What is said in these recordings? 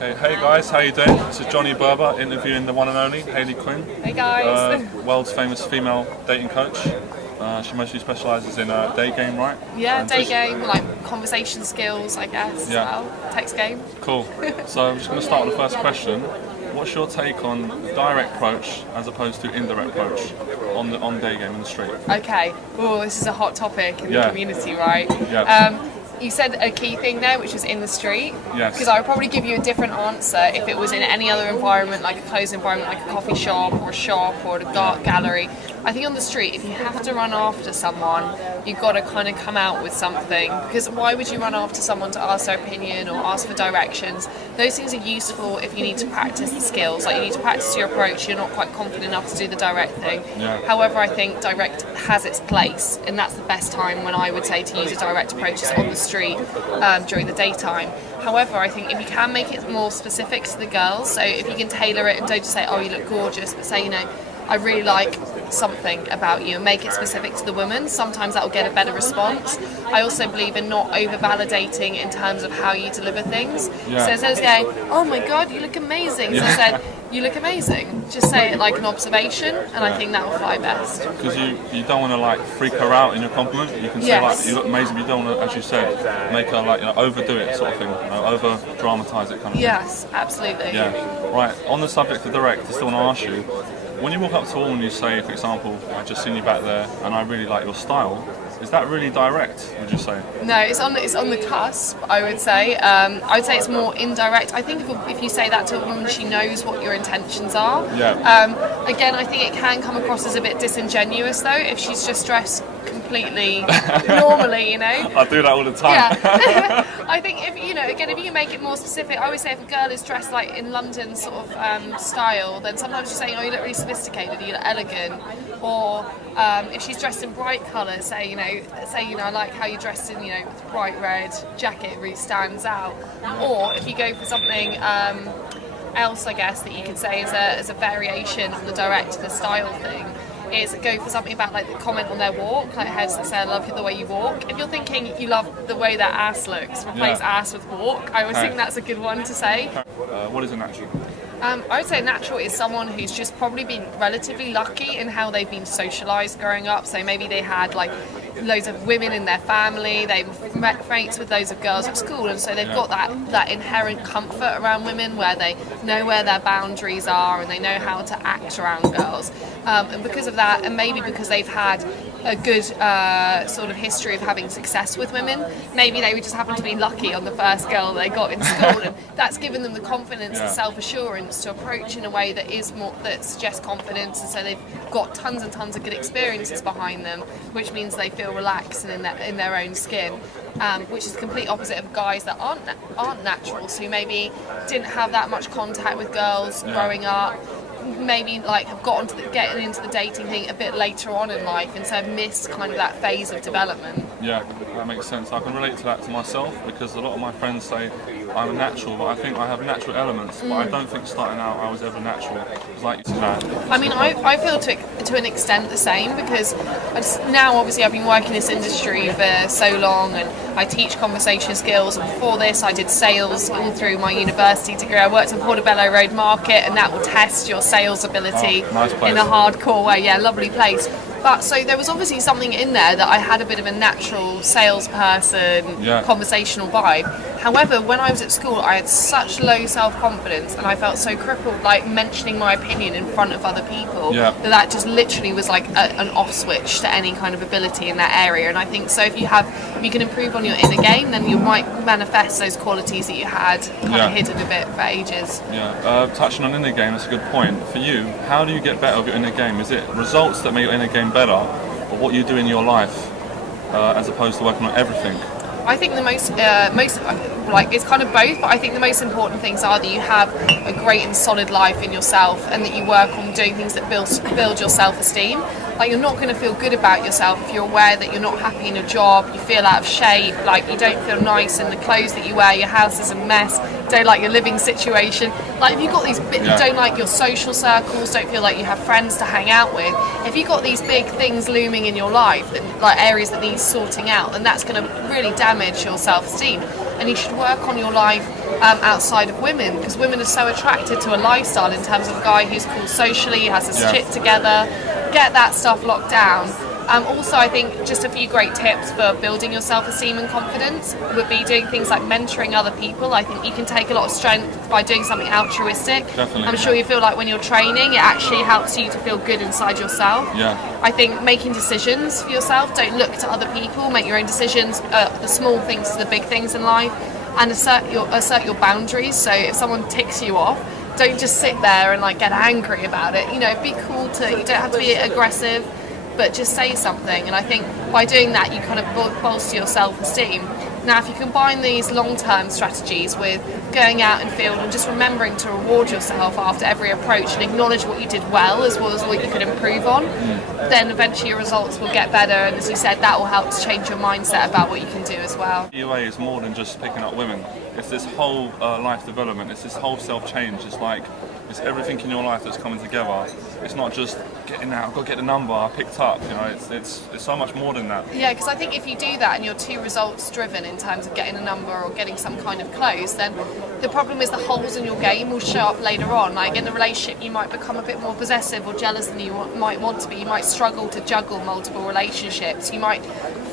Okay, hey guys, how you doing? This is Johnny Berba interviewing the one and only Hayley Quinn. Hey guys. World's famous female dating coach. She mostly specialises in day game, right? Yeah, and day game, like conversation skills, I guess, yeah. as well. Text game. Cool. So I'm just going to start with the first question. What's your take on direct approach as opposed to indirect approach on day game in the street? Okay. Oh, this is a hot topic in the community, right? Yeah. You said a key thing there, which was in the street. Yes. Because I would probably give you a different answer if it was in any other environment, like a closed environment, like a coffee shop or a shop or a dark gallery. I think on the street, if you have to run after someone, you've got to kind of come out with something. Because why would you run after someone to ask their opinion or ask for directions? Those things are useful if you need to practice the skills. Like you need to practice your approach. You're not quite confident enough to do the direct thing. Yeah. However, I think direct has its place, and that's the best time when I would say to use a direct approach is on the street during the daytime. However, I think if you can make it more specific to the girls, so if you can tailor it and don't just say, oh, you look gorgeous, but say, you know, I really like something about you, and make it specific to the woman. Sometimes that will get a better response. I also believe in not over-validating in terms of how you deliver things. Yeah. So instead of saying, oh my god, you look amazing, so I said, you look amazing. Just say it like an observation, and I think that will fly best. Because you don't want to like freak her out in your compliment. You can say like you look amazing, but you don't want to, as you said, make her like overdo it sort of thing, over dramatise it kind of Yes, absolutely. Yeah. Right. On the subject of direct, I still want to ask you. When you walk up to a woman and you say, for example, I've just seen you back there and I really like your style, is that really direct, would you say? No, it's on the cusp, I would say. I would say it's more indirect. I think if you say that to a woman, she knows what your intentions are. Yeah. Again, I think it can come across as a bit disingenuous, though, if she's just dressed completely normally, you know. I do that all the time. Yeah. I think if you can make it more specific. I always say if a girl is dressed like in London sort of style, then sometimes she's saying, oh, you look really sophisticated, you look elegant. Or if she's dressed in bright colours, say I like how you're dressed in, with a bright red jacket, it really stands out. Or if you go for something else, I guess that you could say as a variation on the direct to the style thing, is go for something about like the comment on their walk, like how to say I love the way you walk. If you're thinking you love the way that ass looks, replace ass with walk. I always think that's a good one to say. What is a natural? I would say natural is someone who's just probably been relatively lucky in how they've been socialised growing up. So maybe they had like loads of women in their family, they met mates with loads of girls at school, and so they've got that inherent comfort around women where they know where their boundaries are and they know how to act around girls. And because of that, and maybe because they've had a good sort of history of having success with women, maybe they would just happen to be lucky on the first girl they got in school, and that's given them the confidence and self-assurance to approach in a way that suggests confidence, and so they've got tons and tons of good experiences behind them, which means they feel relaxed and in their own skin, which is the complete opposite of guys that aren't naturals, who maybe didn't have that much contact with girls growing up, maybe like have getting into the dating thing a bit later on in life, and so have missed kind of that phase of development. Yeah, that makes sense. I can relate to that to myself, because a lot of my friends say I'm a natural, but I think I have natural elements, but I don't think starting out I was ever natural. It's like that. I mean, I feel to an extent the same, because now obviously I've been working in this industry for so long, and I teach conversation skills, and before this I did sales all through my university degree. I worked in Portobello Road Market, and that will test your sales ability nice place. In a hardcore way. Yeah, lovely place. But so there was obviously something in there that I had a bit of a natural salesperson, conversational vibe. However, when I was at school, I had such low self-confidence, and I felt so crippled, like mentioning my opinion in front of other people, that just literally was like an off switch to any kind of ability in that area. And I think so if you can improve on your inner game, then you might manifest those qualities that you had kind of hidden a bit for ages. Yeah, touching on inner game, that's a good point. For you, how do you get better with your inner game? Is it results that make your inner game better, or what you do in your life, as opposed to working on everything? I think the most it's kind of both, but I think the most important things are that you have a great and solid life in yourself, and that you work on doing things that build your self-esteem. Like, you're not going to feel good about yourself if you're aware that you're not happy in a job, you feel out of shape, like you don't feel nice in the clothes that you wear, your house is a mess, don't like your living situation. Like, if you've got these bits, you don't like your social circles, don't feel like you have friends to hang out with, if you've got these big things looming in your life, like areas that need sorting out, then that's going to really damage your self-esteem. and you should work on your life outside of women, because women are so attracted to a lifestyle in terms of a guy who's cool socially, has his shit together. Get that stuff locked down. Also, I think just a few great tips for building your self-esteem and confidence would be doing things like mentoring other people. I think you can take a lot of strength by doing something altruistic. Definitely, I'm sure you feel like when you're training, it actually helps you to feel good inside yourself. Yeah. I think making decisions for yourself, don't look to other people, make your own decisions, the small things to the big things in life, and assert your boundaries. So if someone ticks you off, don't just sit there and like get angry about it. You know, be cool you don't have to be aggressive, but just say something. And I think by doing that, you kind of bolster your self-esteem. Now, if you combine these long-term strategies with going out in field and just remembering to reward yourself after every approach and acknowledge what you did well as what you could improve on, then eventually your results will get better. And as you said, that will help to change your mindset about what you can do as well. UA is more than just picking up women. It's this whole life development. It's this whole self-change. It's everything in your life that's coming together. It's not just getting out, I've got to get the number I picked up. You know, it's so much more than that. Yeah, because I think if you do that and you're too results driven in terms of getting a number or getting some kind of close, then the problem is the holes in your game will show up later on. Like in a relationship, you might become a bit more possessive or jealous than you might want to be. You might struggle to juggle multiple relationships. You might,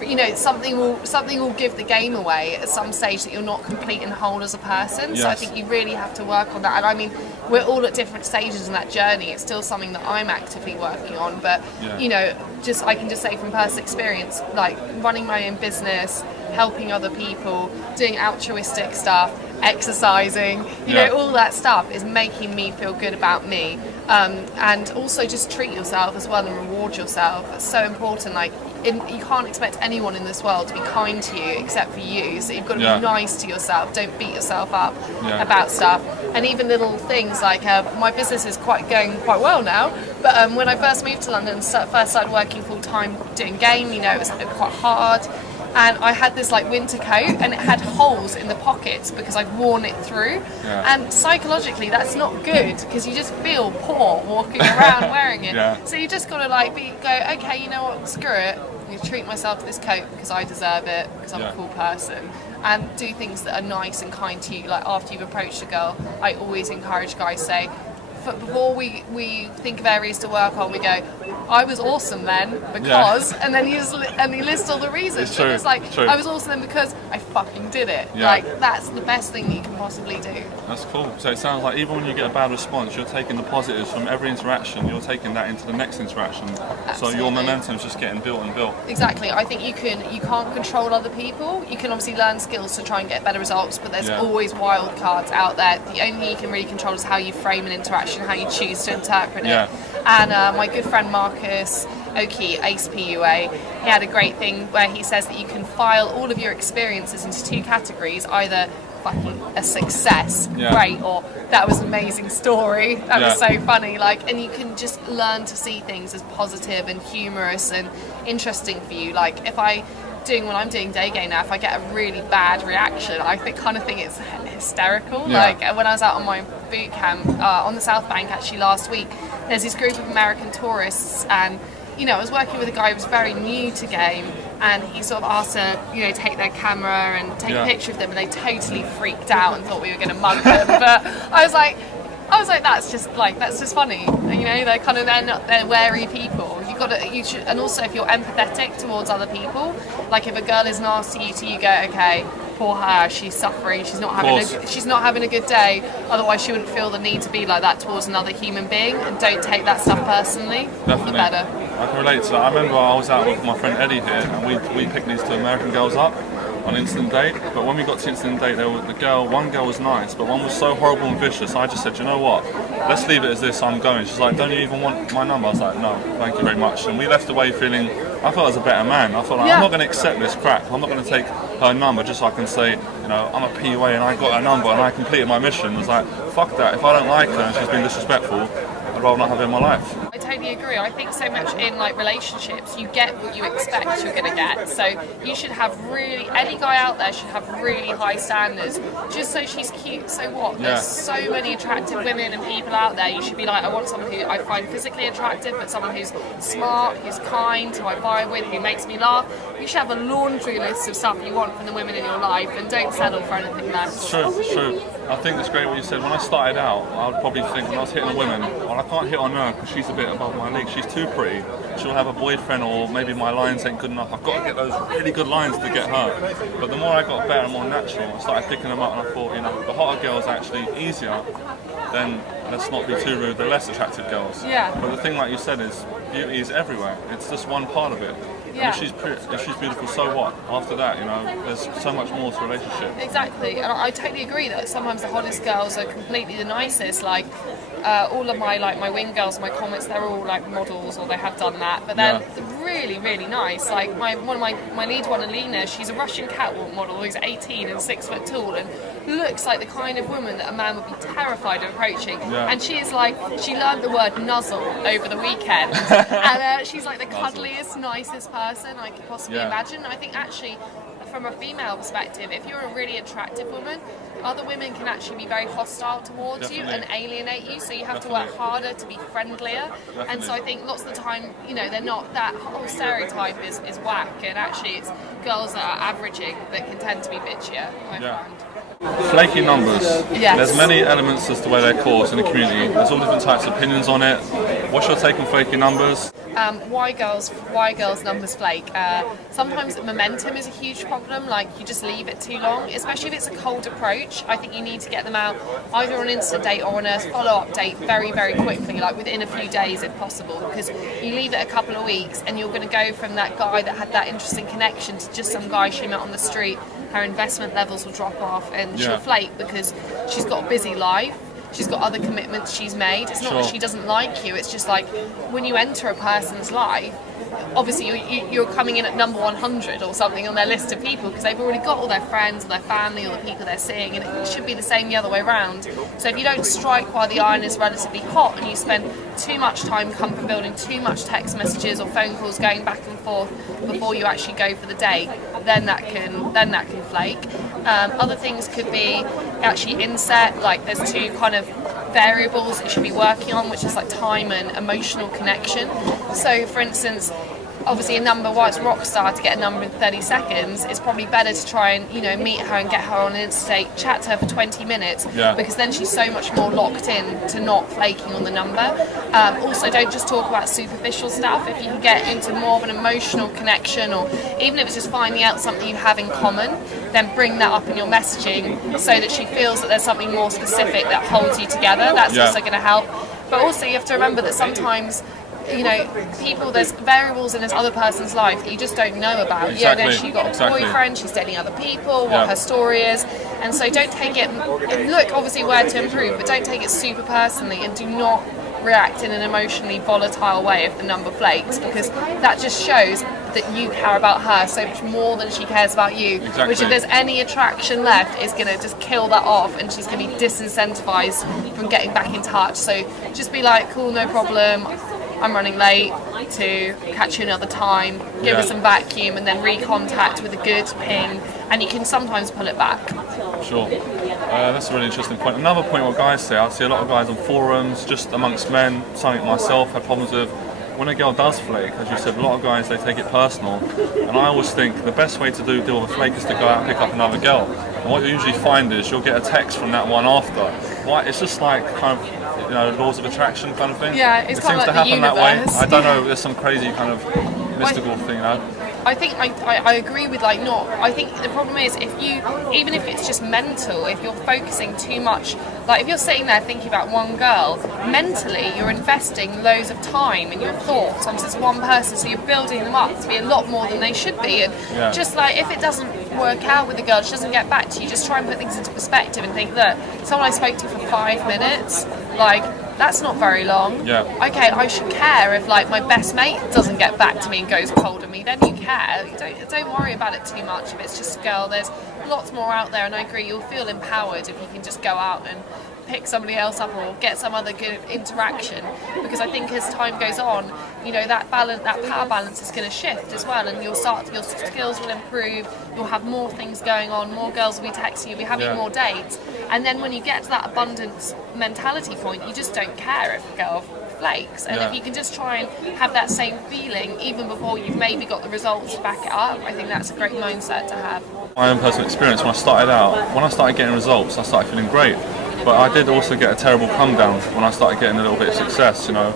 you know, something will give the game away at some stage that you're not complete and whole as a person. Yes. So I think you really have to work on that. And I mean, we're all at different stages in that journey. It's still something that I'm actively working on, but you know, I can just say from personal experience, like running my own business, helping other people, doing altruistic stuff, exercising, you know, all that stuff is making me feel good about me. And also just treat yourself as well and reward yourself. It's so important. Like you can't expect anyone in this world to be kind to you except for you. So you've got to be nice to yourself. Don't beat yourself up about stuff. And even little things like my business is going quite well now. But when I first moved to London, first started working full time doing game, you know, it was quite hard. And I had this like winter coat and it had holes in the pockets because I'd worn it through. And psychologically that's not good because you just feel poor walking around wearing it. So you just got to like go, okay, you know what, screw it. I'm going to treat myself to this coat because I deserve it, because I'm a cool person. And do things that are nice and kind to you. Like after you've approached a girl, I always encourage guys, say, before we think of areas to work on, we go, I was awesome then because, and then you list all the reasons. It's true. It's like, true. I was awesome then because I fucking did it. Like that's the best thing that you can possibly do. That's cool. So it sounds like even when you get a bad response, you're taking the positives from every interaction, you're taking that into the next interaction. Absolutely. So your momentum's just getting built and built. Exactly. I think you can't control other people. You can obviously learn skills to try and get better results, but there's always wild cards out there. The only thing you can really control is how you frame an interaction, how you choose to interpret it. And my good friend Marcus Oki, Ace PUA, he had a great thing where he says that you can file all of your experiences into two categories, either fucking a success, great, or that was an amazing story, that was so funny, like, and you can just learn to see things as positive and humorous and interesting for you. Like if when I'm doing day game now, if I get a really bad reaction, I kind of think it's hysterical. Like when I was out on my boot camp on the South Bank actually last week, there's this group of American tourists, and you know, I was working with a guy who was very new to game, and he sort of asked to, you know, take their camera and take a picture of them, and they totally freaked out and thought we were going to mug them. But I was like, that's just funny. You know, they're wary people. And also if you're empathetic towards other people, like if a girl is nasty to you, go, okay, poor her, she's suffering, she's not having a good day. Otherwise she wouldn't feel the need to be like that towards another human being, and don't take that stuff personally. Definitely. The better. I can relate to that. I remember I was out with my friend Eddie here, and we picked these two American girls up on instant date. But when we got to instant date, one girl was nice, but one was so horrible and vicious. I just said, you know what? Let's leave it as this. I'm going. She's like, don't you even want my number? I was like, no, thank you very much. And we left away feeling, I felt I was a better man. I felt like I'm not going to accept this crap. I'm not going to take her number just so I can say, you know, I'm a PUA and I got her number and I completed my mission. I was like, fuck that. If I don't like her and she's been disrespectful, I'd rather not have her in my life. I totally agree. agree. I think so much in like relationships, you get what you expect you're going to get. So you should have any guy out there should have really high standards. Just so she's cute, so what? Yeah. There's so many attractive women and people out there. You should be like, I want someone who I find physically attractive, but someone who's smart, who's kind, who I vibe with, who makes me laugh. You should have a laundry list of stuff you want from the women in your life, and don't settle for anything less. It's true. I think it's great what you said. When I started out, I would probably think when I was hitting a woman, well, I can't hit on her because she's a bit above my league. She's too pretty. She'll have a boyfriend, or maybe my lines ain't good enough. I've got to get those really good lines to get her. But the more I got better and more natural, I started picking them up, and I thought, the hotter girls are actually easier. Then let's not be too rude. The less attractive girls. Yeah. But the thing, like you said, is beauty is everywhere. It's just one part of it. Yeah. If she's beautiful, so what? After that, there's so much more to a relationship. Exactly, and I totally agree that sometimes the hottest girls are completely the nicest. Like all of my wing girls, my comments, they're all like models, or they have done that, but they're really, really nice. Like one of my lead one, Alina, she's a Russian catwalk model who's 18 and 6 foot tall, and looks like the kind of woman that a man would be terrified of approaching. Yeah. And she learned the word nuzzle over the weekend, and she's like the cuddliest, nicest person I could possibly imagine. I think actually, from a female perspective, if you're a really attractive woman, other women can actually be very hostile towards you and alienate you, so you have to work harder to be friendlier. And so I think lots of the time, they're not, that whole stereotype is whack, and actually it's girls that are averaging that can tend to be bitchier, I find. Flaky numbers. Yes. There's many elements as to where they're caused in the community. There's all different types of opinions on it. What's your take on flaky numbers? Why girls numbers flake? Sometimes momentum is a huge problem. Like, you just leave it too long, especially if it's a cold approach. I think you need to get them out either on an instant date or on a follow-up date very, very quickly, like within a few days if possible, because you leave it a couple of weeks and you're going to go from that guy that had that interesting connection to just some guy she met on the street. Her investment levels will drop off, and she'll flake because she's got a busy life. She's got other commitments she's made. It's not that she doesn't like you. It's just like when you enter a person's life, obviously you're coming in at number 100 or something on their list of people because they've already got all their friends or their family or the people they're seeing, and it should be the same the other way around. So if you don't strike while the iron is relatively hot and you spend too much time comfort building, too much text messages or phone calls going back and forth before you actually go for the date, then that can flake. Other things could be actually inset, like there's two kind of variables that you should be working on, which is like time and emotional connection. So for instance, obviously a number, while it's rock star to get a number in 30 seconds, it's probably better to try and meet her and get her on an instant date, chat to her for 20 minutes, because then she's so much more locked in to not flaking on the number. Also, don't just talk about superficial stuff. If you can get into more of an emotional connection, or even if it's just finding out something you have in common, then bring that up in your messaging so that she feels that there's something more specific that holds you together. That's also going to help. But also you have to remember that sometimes people, there's variables in this other person's life that you just don't know about. Exactly. She's got a boyfriend, she's dating other people, what her story is, and so don't take it, look obviously where to improve, but don't take it super personally, and do not react in an emotionally volatile way if the number flakes, because that just shows that you care about her so much more than she cares about you. Exactly. Which, if there's any attraction left, is going to just kill that off, and she's going to be disincentivized from getting back in touch. So just be like, cool, no problem, I'm running late, to catch you another time, give her some vacuum, and then recontact with a good ping, and you can sometimes pull it back. Sure. That's a really interesting point. Another point what guys say, I see a lot of guys on forums, just amongst men, something myself had problems with. When a girl does flake, as you said, a lot of guys, they take it personal, and I always think the best way to deal with a flake is to go out and pick up another girl. And what you usually find is you'll get a text from that one after. Why? It's just like kind of laws of attraction kind of thing. Yeah, it seems to happen that way. I don't know. There's some crazy kind of mystical thing, I think I agree with I think the problem is even if it's just mental, if you're focusing too much, like if you're sitting there thinking about one girl, mentally you're investing loads of time in your thoughts onto this one person, so you're building them up to be a lot more than they should be, and just like if it doesn't work out with the girl, she doesn't get back to you, just try and put things into perspective and think that someone I spoke to for 5 minutes, like, that's not very long. Yeah. Okay, I should care if like my best mate doesn't get back to me and goes cold on me. Then you care. Don't worry about it too much. If it's just a girl, there's lots more out there, and I agree. You'll feel empowered if you can just go out and pick somebody else up or get some other good interaction, because I think as time goes on, you know, that power balance is going to shift as well, and your skills will improve, you'll have more things going on, more girls will be texting, you'll be having more dates, and then when you get to that abundance mentality point, you just don't care if a girl flakes, and if you can just try and have that same feeling even before you've maybe got the results to back it up, I think that's a great mindset to have. My own personal experience, when I started out, when I started getting results, I started feeling great, but I did also get a terrible come down when I started getting a little bit of success, you know.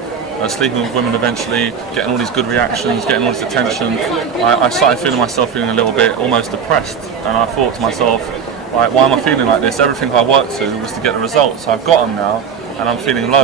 Sleeping with women eventually, getting all these good reactions, getting all this attention, I started feeling a little bit almost depressed, and I thought to myself, like, why am I feeling like this? Everything I worked to was to get the results. I've got them now, and I'm feeling low.